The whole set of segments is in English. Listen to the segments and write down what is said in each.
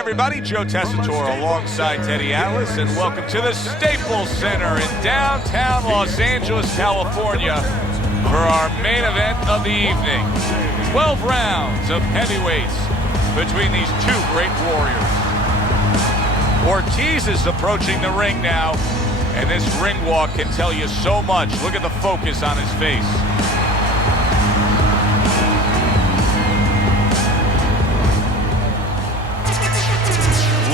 everybody. Joe Tessitore alongside Teddy Atlas, and welcome to the Staples Center in downtown Los Angeles, California, for our main event of the evening. 12 rounds of heavyweights between these two great warriors. Ортис is approaching the ring now, and this ring walk can tell you so much. Look at the focus on his face.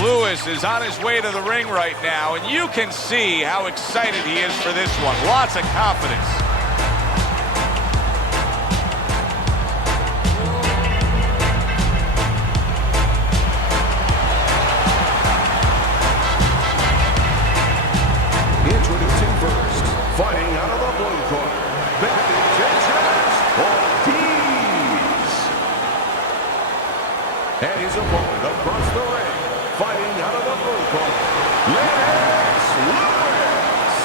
Lewis is on his way to the ring right now, and you can see how excited he is for this one. Lots of confidence. Introducing first, fighting out of the blue corner, Ортис. And his opponent across the ring, fighting out of the blue corner, Леннокs, Lewis.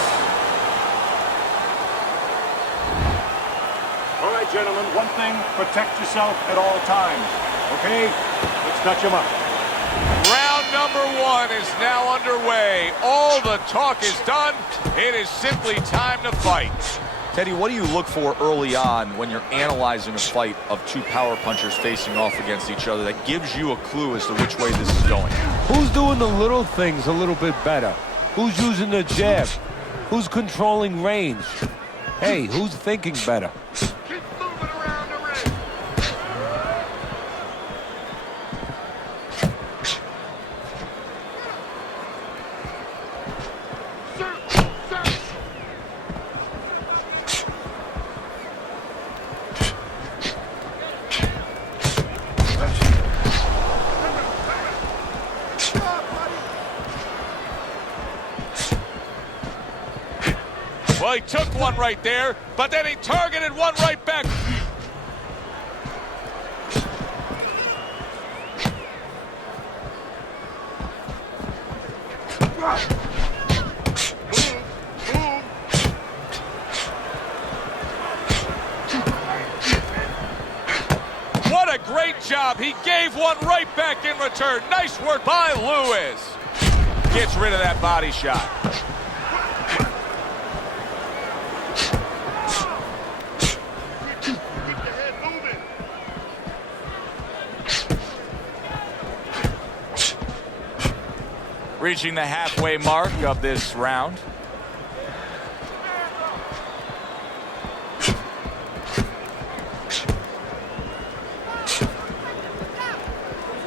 All right, gentlemen, one thing, protect yourself at all times, okay? Let's touch him up. Round number one is now underway. All the talk is done. It is simply time to fight. Teddy, what do you look for early on when you're analyzing a fight of two power punchers facing off against each other that gives you a clue as to which way this is going? Who's doing the little things a little bit better? Who's using the jab? Who's controlling range? Hey, who's thinking better? Keep moving around the ring. Well, he took one right there, but then he targeted one right back. What a great job. He gave one right back in return. Nice work by Lewis. Gets rid of that body shot. Reaching the halfway mark of this round.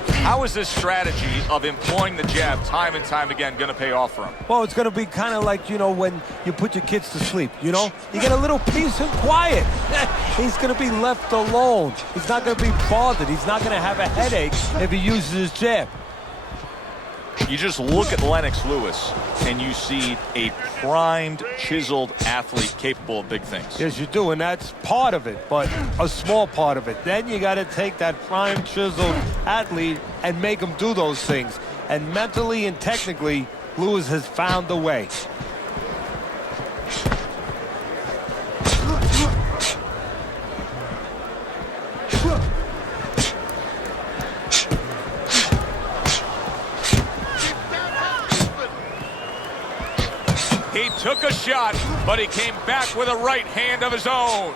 How is this strategy of employing the jab time and time again going to pay off for him? Well, it's going to be kind of like, you know, when you put your kids to sleep, you know? You get a little peace and quiet. He's going to be left alone. He's not going to be bothered. He's not going to have a headache if he uses his jab. You just look at Lennox Lewis, and you see a primed, chiseled athlete capable of big things. Yes, you do, and that's part of it, but a small part of it. Then you got to take that primed, chiseled athlete and make him do those things. And mentally and technically, Lewis has found the way. He took a shot, but he came back with a right hand of his own.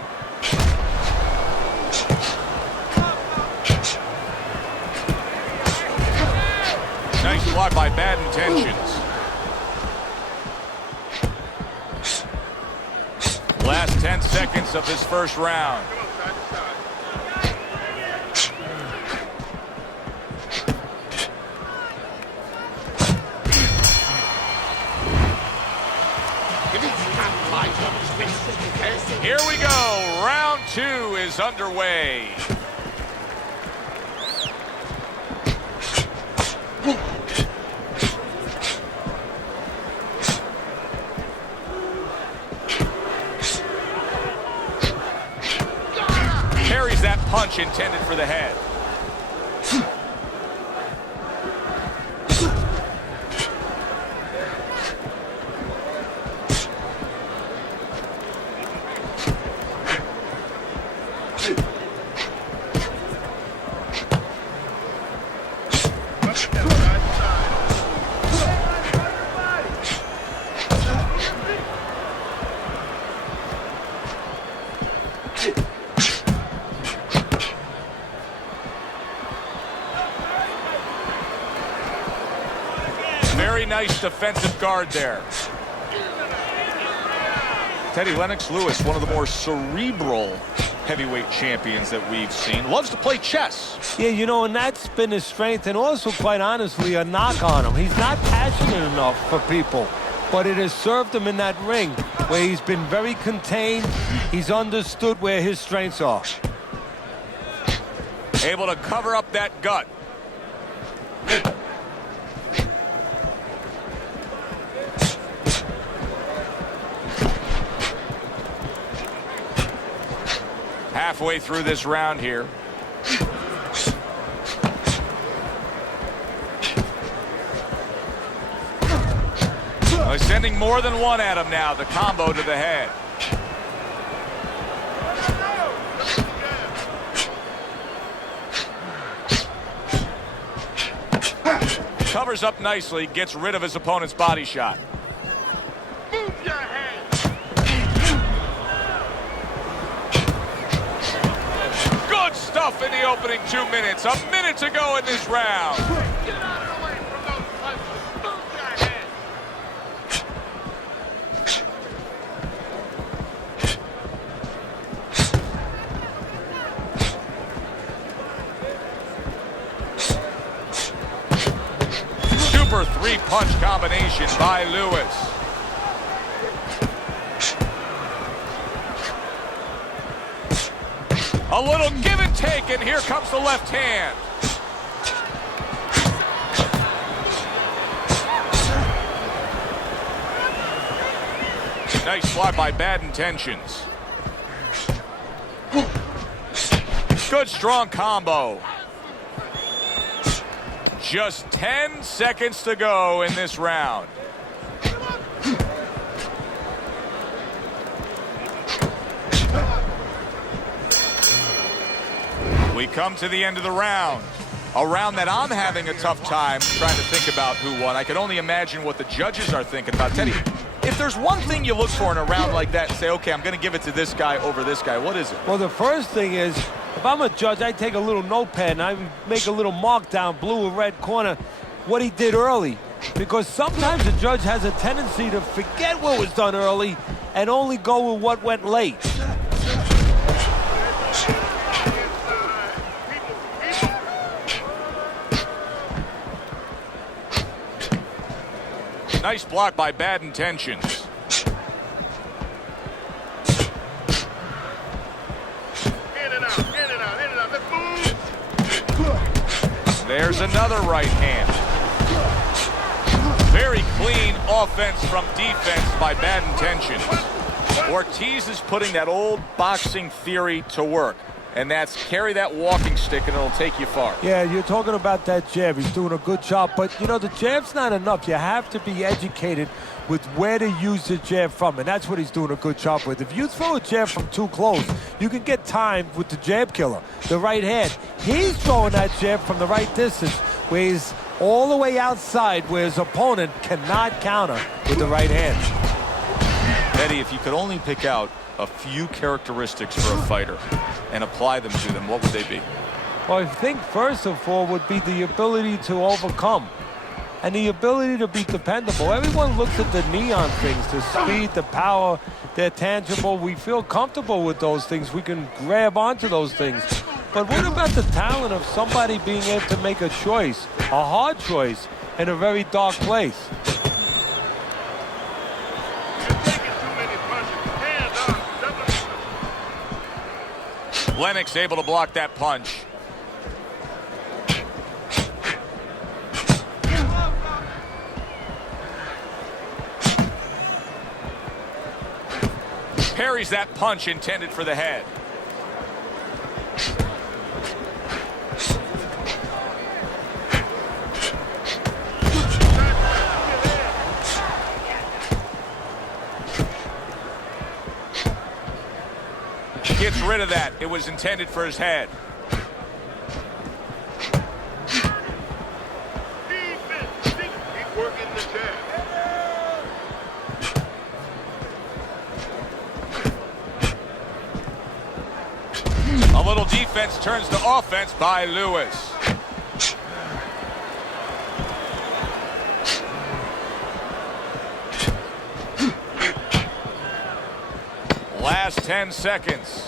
Nice block by Bad Intentions. Last 10 seconds of this first round. Here we go. Round two is underway. Carries that punch intended for the head. Very nice defensive guard there. Teddy Леннокс Lewis, one of the more cerebral heavyweight champions that we've seen, loves to play chess. Yeah, you know, and that's been his strength, and also, quite honestly, a knock on him. He's not passionate enough for people, but it has served him in that ring where he's been very contained. He's understood where his strengths are. Able to cover up that gut. Halfway through this round here. He's sending more than one at him now. The combo to the head. Covers up nicely, gets rid of his opponent's body shot. Move your head. Good stuff in the opening 2 minutes. A minute to go in this round. Get out of the way from those punches. Move your head. Super three-punch combination by Lewis. A little give and take, and here comes the left hand. Nice block by Bad Intentions. Good strong combo. Just 10 seconds to go in this round. We come to the end of the round. A round that I'm having a tough time trying to think about who won. I can only imagine what the judges are thinking about. Teddy, if there's one thing you look for in a round like that and say, okay, I'm going to give it to this guy over this guy, what is it? Well, the first thing is, if I'm a judge, I take a little notepad and I make a little mark down, blue or red corner, what he did early. Because sometimes a judge has a tendency to forget what was done early and only go with what went late. Nice block by Bad Intentions. In and out, in and out, in and out. Let's move. There's another right hand. Very clean offense from defense by Bad Intentions. Ortiz is putting that old boxing theory to work, and that's carry that walking stick and it'll take you far. Yeah, you're talking about that jab. He's doing a good job, but you know, the jab's not enough. You have to be educated with where to use the jab from, and that's what he's doing a good job with. If you throw a jab from too close, you can get timed with the jab killer, the right hand. He's throwing that jab from the right distance, where he's all the way outside, where his opponent cannot counter with the right hand. Eddie, if you could only pick out a few characteristics for a fighter and apply them to them, what would they be? Well, I think first of all would be the ability to overcome and the ability to be dependable. Everyone looks at the neon things, the speed, the power, they're tangible. We feel comfortable with those things. We can grab onto those things. But what about the talent of somebody being able to make a choice, a hard choice, in a very dark place? You're taking too many punches. Hands up. Lennox able to block that punch. Parries that punch intended for the head. Gets rid of that. It was intended for his head. Defense. Keep working the jab. A little defense turns to offense by Lewis. 10 seconds.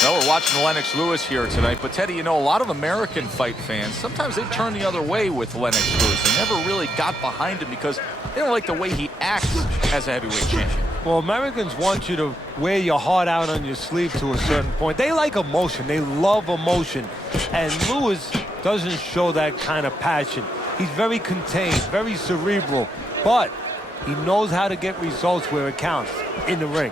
Well, we're watching Леннокс Lewis here tonight, but Teddy, you know, a lot of American fight fans, sometimes they turn the other way with Леннокс Lewis. They never really got behind him because they don't like the way he acts as a heavyweight champion. Well, Americans want you to wear your heart out on your sleeve to a certain point. They like emotion. They love emotion. And Lewis doesn't show that kind of passion. He's very contained, very cerebral, but he knows how to get results where it counts, in the ring.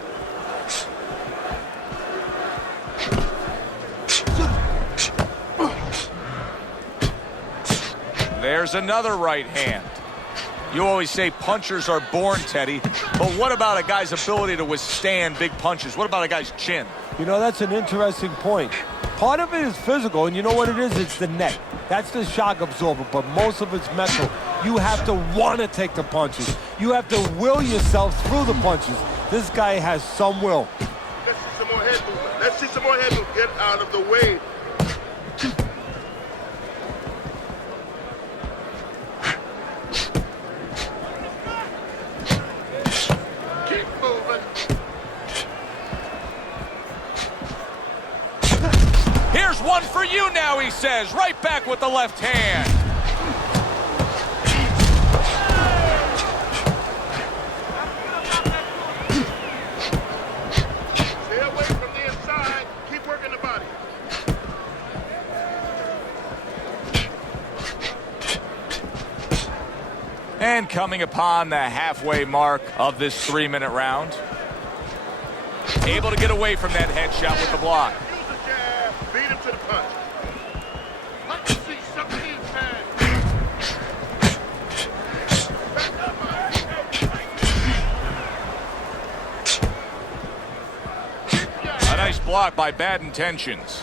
There's another right hand. You always say punchers are born, Teddy, but what about a guy's ability to withstand big punches? What about a guy's chin? You know, that's an interesting point. Part of it is physical, and you know what it is? It's the neck. That's the shock absorber, but most of it's mental. You have to want to take the punches. You have to will yourself through the punches. This guy has some will. Let's see some more head movement. Let's see some more head movement. Get out of the way. Here's one for you now, he says. Right back with the left hand. Stay away from the inside. Keep working the body. And coming upon the halfway mark of this 3-minute round. Able to get away from that headshot with the block. Beat him to the punch. Like to see some heat, man. A nice block by Bad Intentions.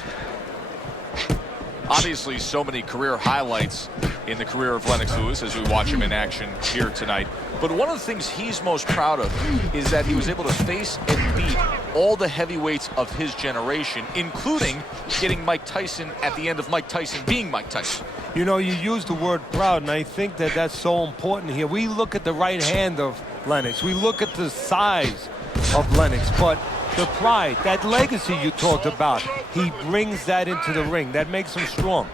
Obviously, so many career highlights in the career of Lennox Lewis as we watch him in action here tonight. But one of the things he's most proud of is that he was able to face and beat all the heavyweights of his generation, including getting Mike Tyson at the end of Mike Tyson being Mike Tyson. You know, you use the word proud, and I think that that's so important here. We look at the right hand of Lennox. We look at the size of Lennox, but the pride, that legacy you talked about, he brings that into the ring. That makes him strong.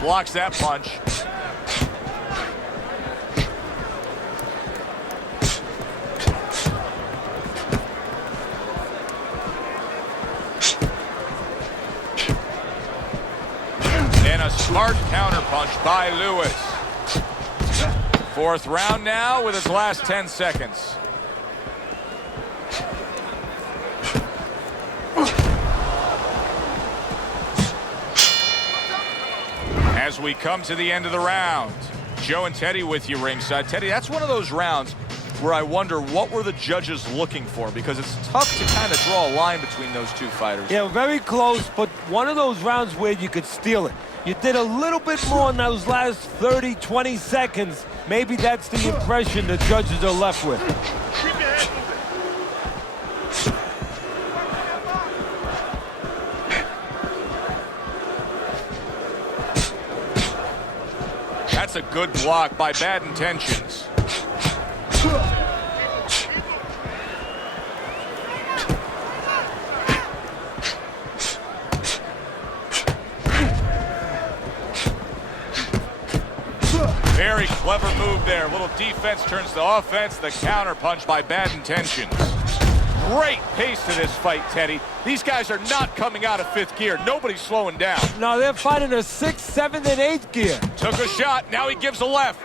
Blocks that punch. And a smart counterpunch by Lewis. Fourth round now with his last 10 seconds. As we come to the end of the round, Joe and Teddy with you ringside. Teddy, that's one of those rounds where I wonder what were the judges looking for, because it's tough to kind of draw a line between those two fighters. Yeah, very close, but one of those rounds where you could steal it. You did a little bit more in those last 30, 20 seconds. Maybe that's the impression the judges are left with. Keep your head moving. That's a good block by Bad Intentions. Very clever move there. A little defense turns to offense. The counter punch by Bad Intentions. Great pace to this fight, Teddy. These guys are not coming out of fifth gear. Nobody's slowing down. No, they're fighting a 6th, 7th, and 8th gear. Took a shot. Now he gives a left.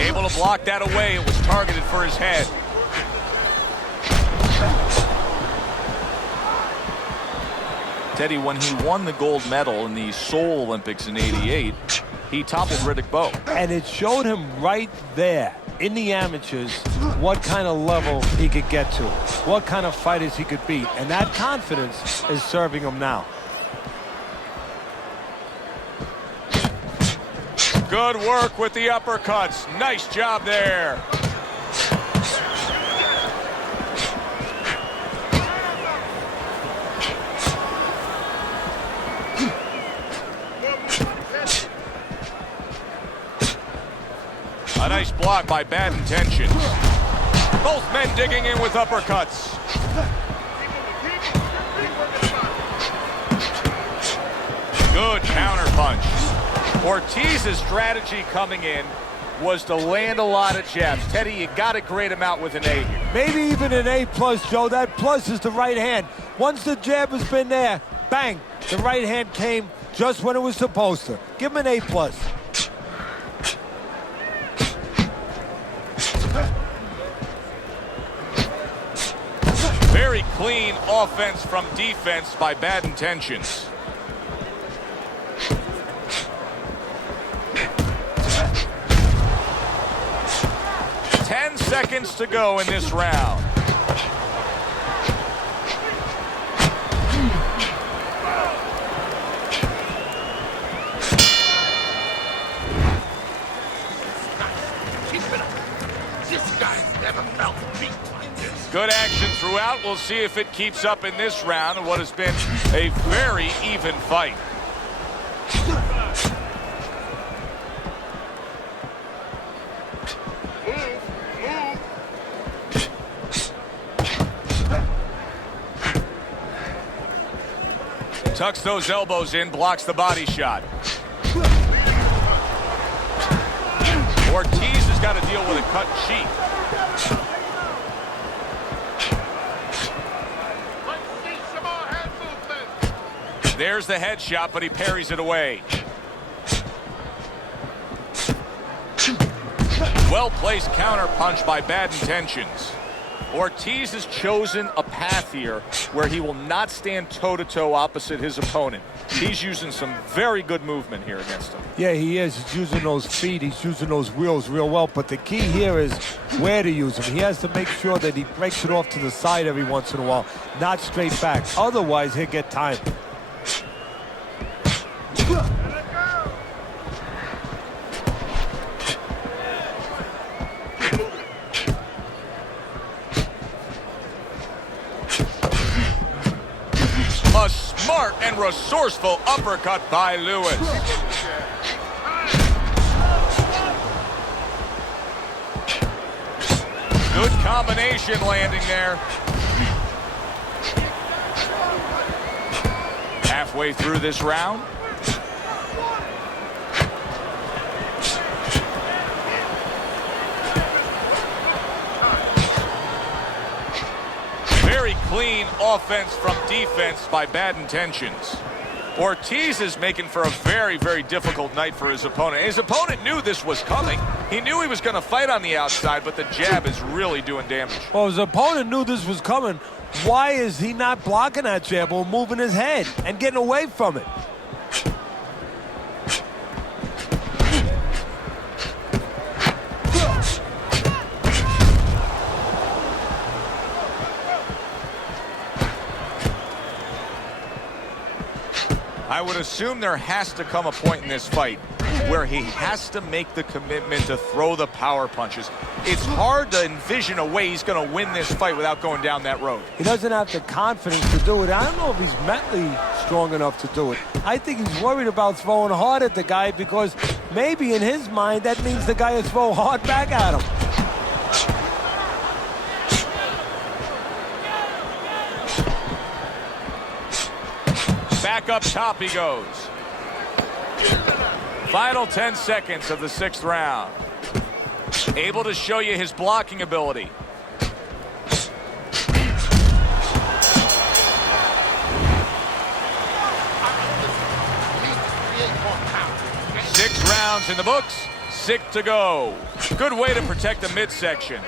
Able to block that away. It was targeted for his head. Teddy, when he won the gold medal in the Seoul Olympics in '88, he toppled Riddick Bowe. And it showed him right there in the amateurs what kind of level he could get to, what kind of fighters he could beat. And that confidence is serving him now. Good work with the uppercuts. Nice job there. A nice block by Bad Intentions. Both men digging in with uppercuts. Good counter punch. Ortiz's strategy coming in was to land a lot of jabs. Teddy, you got to grade him out with an A here. Maybe even an A+, Joe. That plus is the right hand. Once the jab has been there, bang, the right hand came just when it was supposed to. Give him an A+. Very clean offense from defense by Bad Intentions. Seconds to go in this round. This guy's never felt beat like this. Good action throughout. We'll see if it keeps up in this round, what has been a very even fight. Tucks those elbows in, blocks the body shot. Ortiz has got to deal with a cut cheek. Let's see some more hand movement. There's the headshot, but he parries it away. Well-placed counter punch by Bad Intentions. Ortiz has chosen a path here where he will not stand toe-to-toe opposite his opponent. He's using some very good movement here against him. Yeah, he is. He's using those feet. He's using those wheels real well. But the key here is where to use them. He has to make sure that he breaks it off to the side every once in a while, not straight back. Otherwise, he'll get timed. A smart and resourceful uppercut by Lewis. Good combination landing there. Halfway through this round. Very clean offense from defense by Bad Intentions. Ortiz is making for a very, very difficult night for his opponent. His opponent knew this was coming. He knew he was going to fight on the outside, but the jab is really doing damage. Well, his opponent knew this was coming. Why is he not blocking that jab or moving his head and getting away from it? I would assume there has to come a point in this fight where he has to make the commitment to throw the power punches. It's hard to envision a way he's going to win this fight without going down that road. He doesn't have the confidence to do it. I don't know if he's mentally strong enough to do it. I think he's worried about throwing hard at the guy because maybe in his mind that means the guy will throw hard back at him. Back up top he goes. Final 10 seconds of the 6th round. Able to show you his blocking ability. Six rounds in the books, 6 to go. Good way to protect the midsection.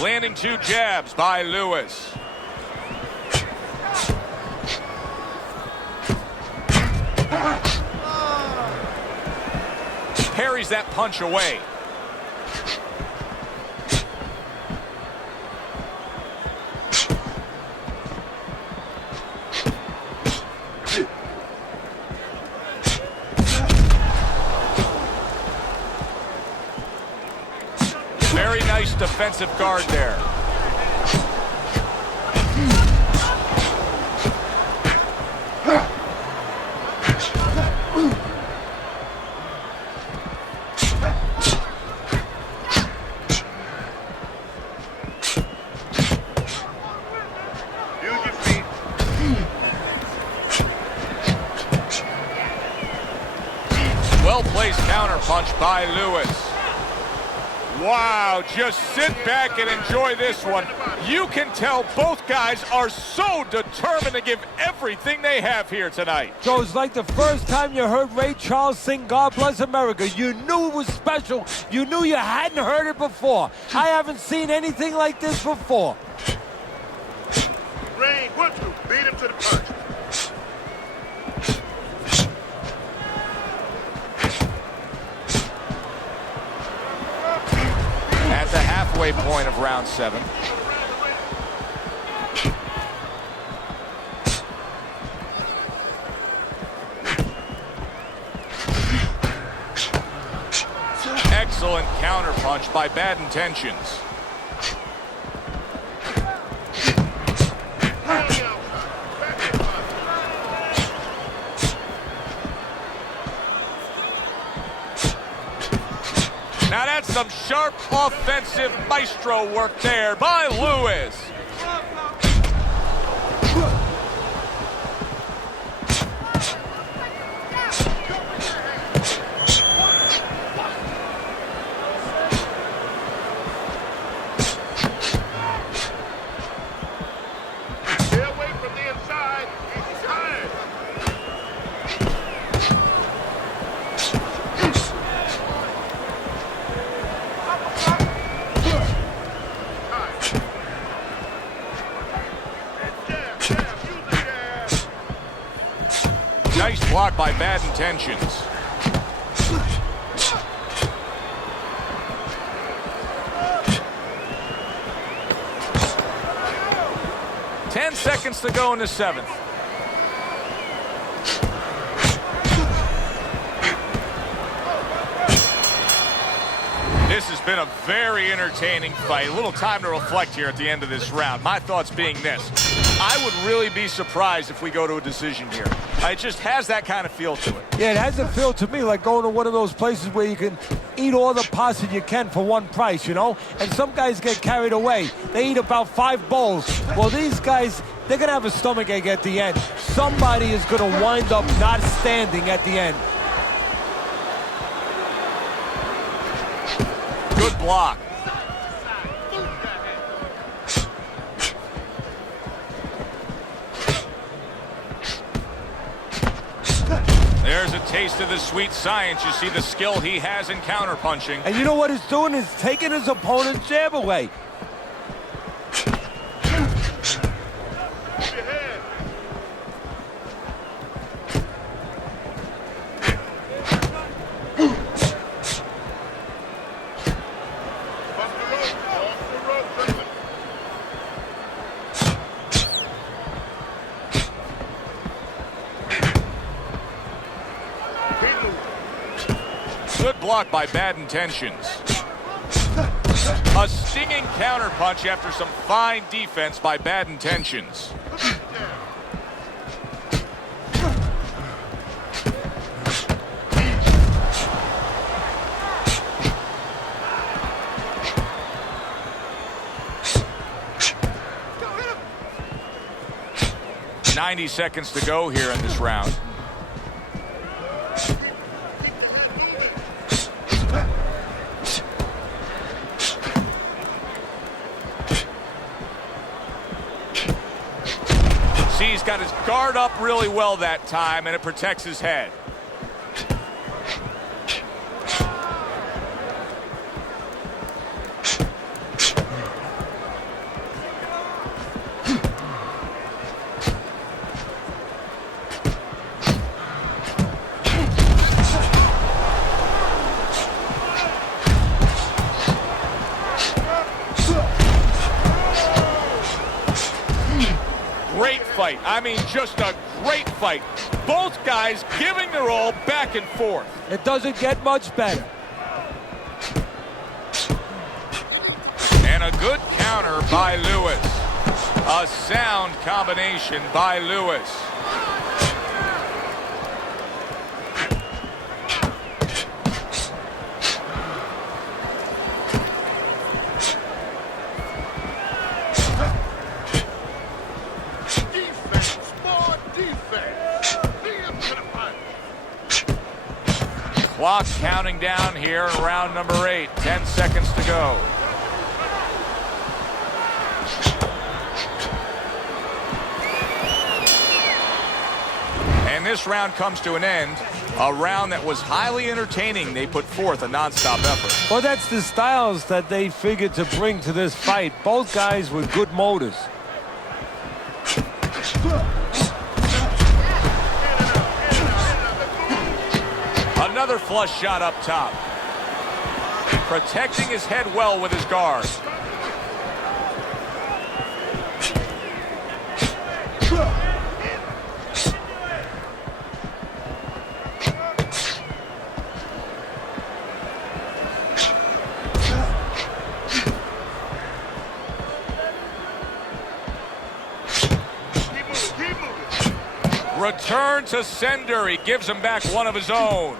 Landing 2 jabs by Lewis. carries that punch away. Very nice defensive guard there. Use your feet. Well-placed counterpunch by Lewis. Wow, just sit back and enjoy this one. You can tell both guys are so determined to give everything they have here tonight. So it's like the first time you heard Ray Charles sing God Bless America. You knew it was special. You knew you hadn't heard it before. I haven't seen anything like this before. Rain, what you? Beat him to the punch. At the halfway point of round 7. Excellent counterpunch by Bad Intentions. Now that's some sharp offensive maestro work there by Lewis. Stay away from the inside. He's tired. Nice block by Bad Intentions. Ten seconds to go in the 7th. This has been a very entertaining fight. A little time to reflect here at the end of this round. My thoughts being this. I would really be surprised if we go to a decision here. It just has that kind of feel to it. Yeah, it has a feel to me like going to one of those places where you can eat all the pasta you can for one price, you know? And some guys get carried away. They eat about 5 bowls. Well, these guys, they're going to have a stomachache at the end. Somebody is going to wind up not standing at the end. Good block. There's a taste of the sweet science. You see the skill he has in counterpunching. And you know what he's doing? Is taking his opponent's jab away. Move your head. Off the rope. Off the rope. Listen. Keep moving. Good block by Bad Intentions. A stinging counterpunch after some fine defense by Bad Intentions. Go, 90 seconds to go here in this round. See, he's got his guard up really well that time, and it protects his head. great fight. I mean, just a great fight. Both guys giving their all back and forth. It doesn't get much better. And a good counter by Lewis. A sound combination by Lewis. Defense, more defense. Bam to the punch. Clock counting down here in round number 8. 10 seconds to go. And this round comes to an end. A round that was highly entertaining. They put forth a non-stop effort. Well, that's the styles that they figured to bring to this fight. Both guys with good motors. Another flush shot up top. Protecting his head well with his guard. Return to sender. He gives him back one of his own.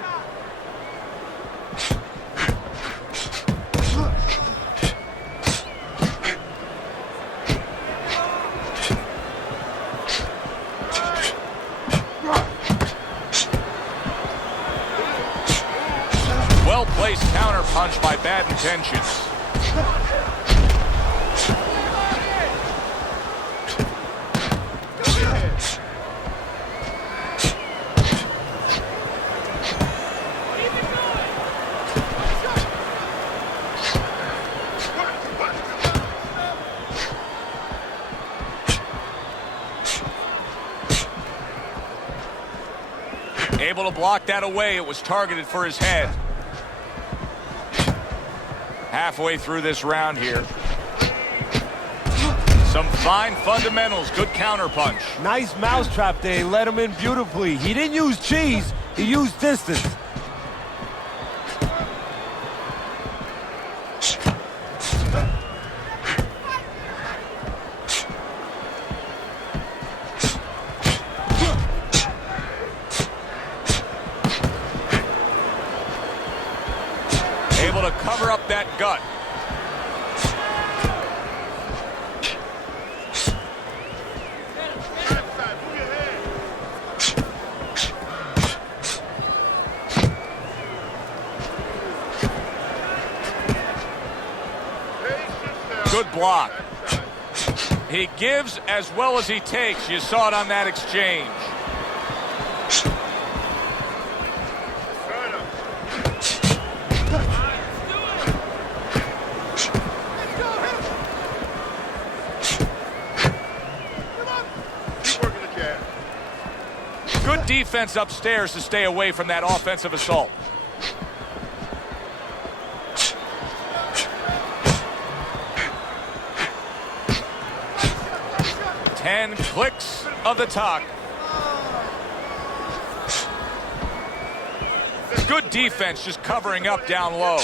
Well-placed counter punch by Bad Intentions. Able to block that away. It was targeted for his head. Halfway through this round here. Some fine fundamentals. Good counter punch. Nice mousetrap there. He let him in beautifully. He didn't use cheese. He used distance. Able to cover up that gut. Good block. He gives as well as he takes. You saw it on that exchange. Good defense upstairs to stay away from that offensive assault. Ten clicks of the talk. Good defense just covering up down low.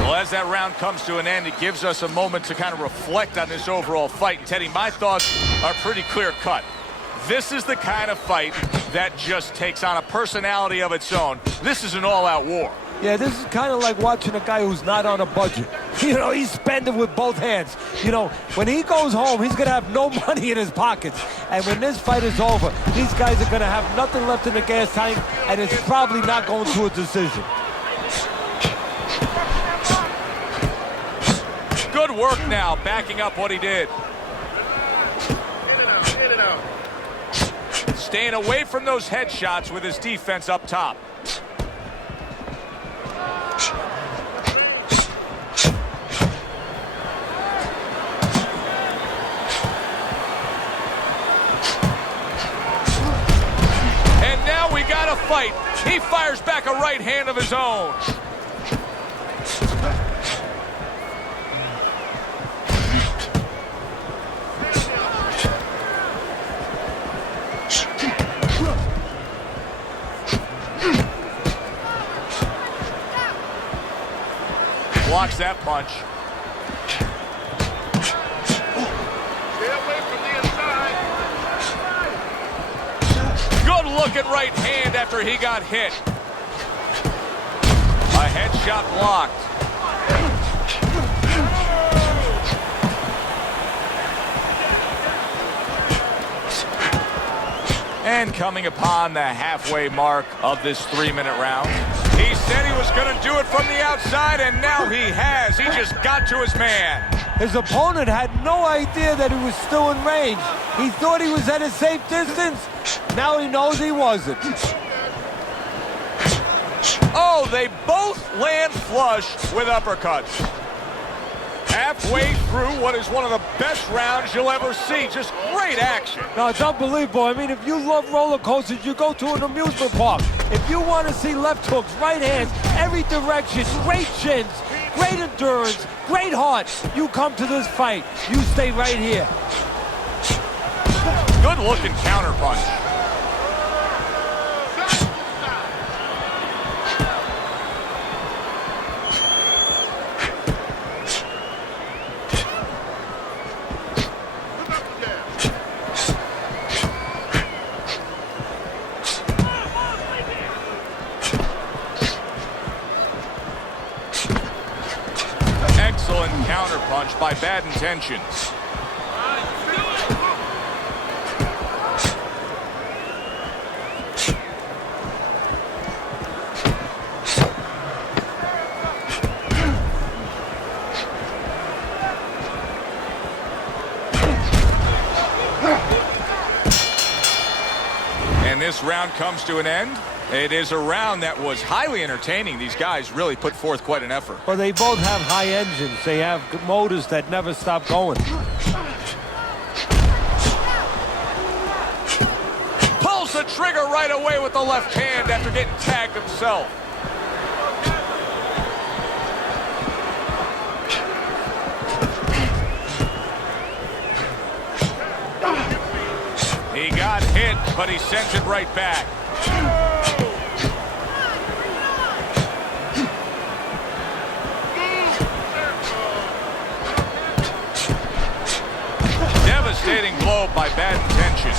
Well, as that round comes to an end, it gives us a moment to kind of reflect on this overall fight. And Teddy, my thoughts are pretty clear cut. This is the kind of fight that just takes on a personality of its own. This is an all-out war. Yeah, this is kind of like watching a guy who's not on a budget. You know, he's spending with both hands. You know, when he goes home, he's going to have no money in his pockets. And when this fight is over, these guys are going to have nothing left in the gas tank, and it's probably not going to a decision. Good work now, backing up what he did. In and out. Staying away from those headshots with his defense up top. And now we got a fight. He fires back a right hand of his own. blocks that punch. Stay away from the inside. Good looking right hand after he got hit. A headshot blocked. And coming upon the halfway mark of this 3-minute round. He said he was going to do it from the outside, and now he has. He just got to his man. His opponent had no idea that he was still in range. He thought he was at a safe distance. Now he knows he wasn't. Oh, they both land flush with uppercuts. Halfway through what is one of the best rounds you'll ever see. Just great action. No, it's unbelievable. I mean, if you love roller coasters, you go to an amusement park. If you want to see left hooks, right hands, every direction, great chins, great endurance, great heart, you come to this fight. You stay right here. Good looking counter punch. Excellent counter punch by Bad Intentions. And this round comes to an end. It is a round that was highly entertaining. These guys really put forth quite an effort. Well, they both have high engines. They have motors that never stop going. Pulls the trigger right away with the left hand after getting tagged himself. He got hit, but he sends it right back. Devastating blow by Bad Intentions.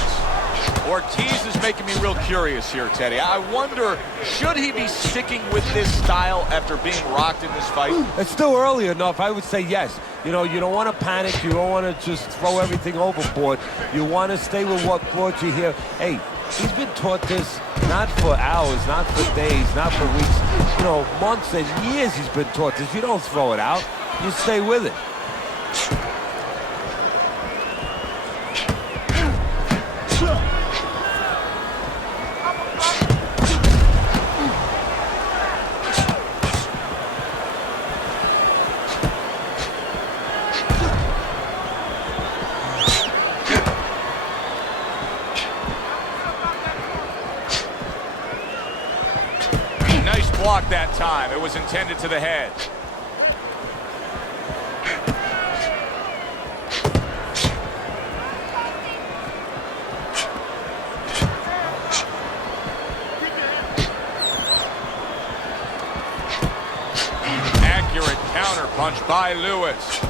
Ortiz is making me real curious here, Teddy. I wonder, should he be sticking with this style after being rocked in this fight? It's still early enough. I would say yes. You know, you don't want to panic. You don't want to just throw everything overboard. You want to stay with what brought you here. Hey, he's been taught this not for hours, not for days, not for weeks. You know, months and years he's been taught this. You don't throw it out. You stay with it. Nice block that time. It was intended to the head. Accurate counter punch by Lewis.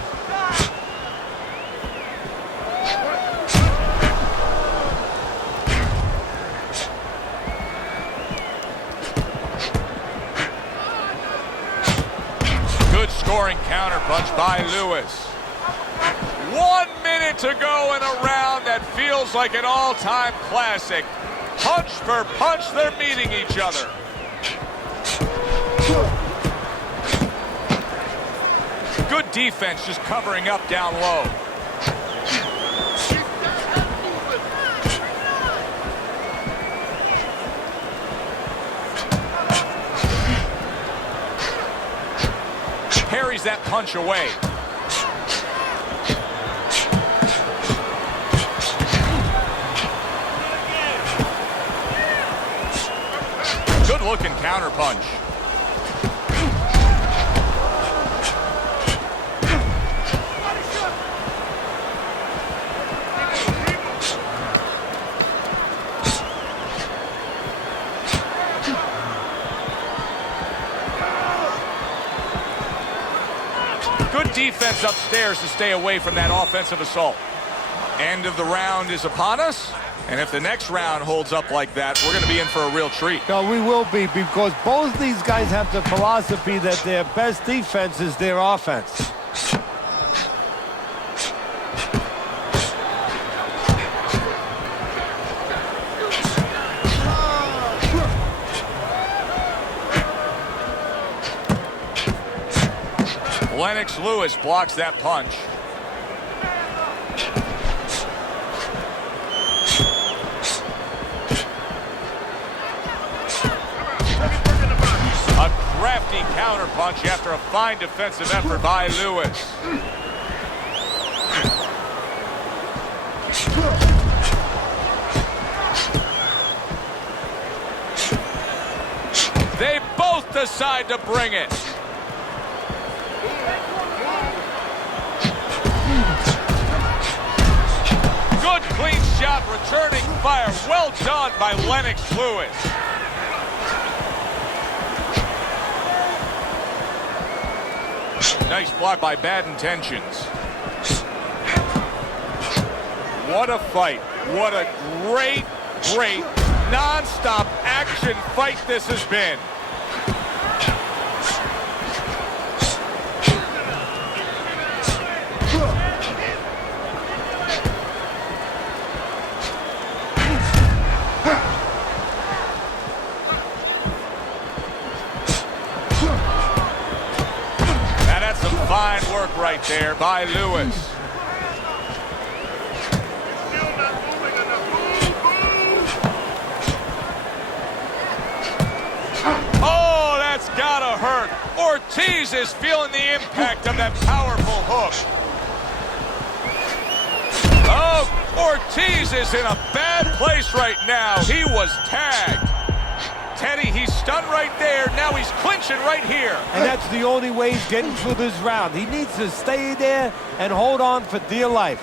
Good scoring counter punch by Lewis. 1 minute to go in a round that feels like an all-time classic. Punch for punch, they're meeting each other. Good defense, just covering up down low. Parries that punch away. Good looking counter punch. defense upstairs to stay away from that offensive assault. End of the round is upon us. And if the next round holds up like that, we're going to be in for a real treat. No, we will be, because both these guys have the philosophy that their best defense is their offense. Леннoks Lewis blocks that punch. A crafty counter punch after a fine defensive effort by Lewis. They both decide to bring it. Good clean shot, returning fire. Well done by Lennox Lewis. Nice block by Bad Intentions. What a fight. What a great, great, non-stop action fight this has been. Fine work right there by Lewis. Still not moving enough. Move. Oh, that's gotta hurt. Ortiz is feeling the impact of that powerful hook. Oh, Ortiz is in a bad place right now. He was tagged. Teddy, he's stunned right there. Now he's clinching right here. And that's the only way he's getting through this round. He needs to stay there and hold on for dear life.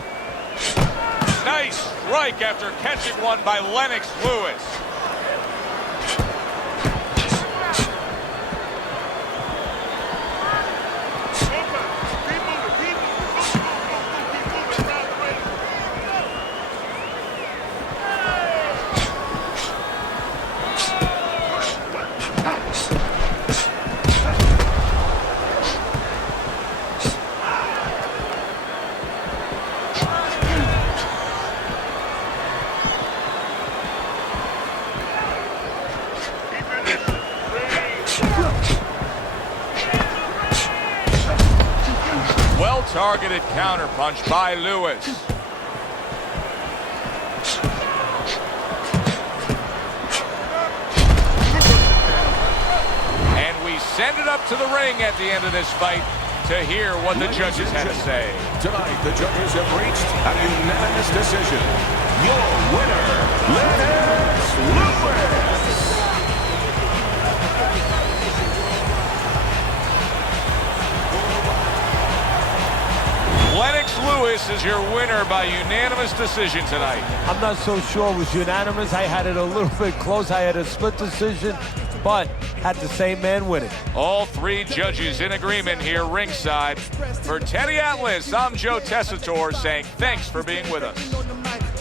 Nice strike after catching one by Lennox Lewis. Targeted counterpunch by Lewis. And we send it up to the ring at the end of this fight to hear what the judges had to say. Tonight, the judges have reached a unanimous decision. Your winner, Lennox Lewis. Lennox Lewis is your winner by unanimous decision tonight. I'm not so sure it was unanimous. I had it a little bit close. I had a split decision, but had the same man winning. All three judges in agreement here ringside. For Teddy Atlas, I'm Joe Tessitore saying thanks for being with us.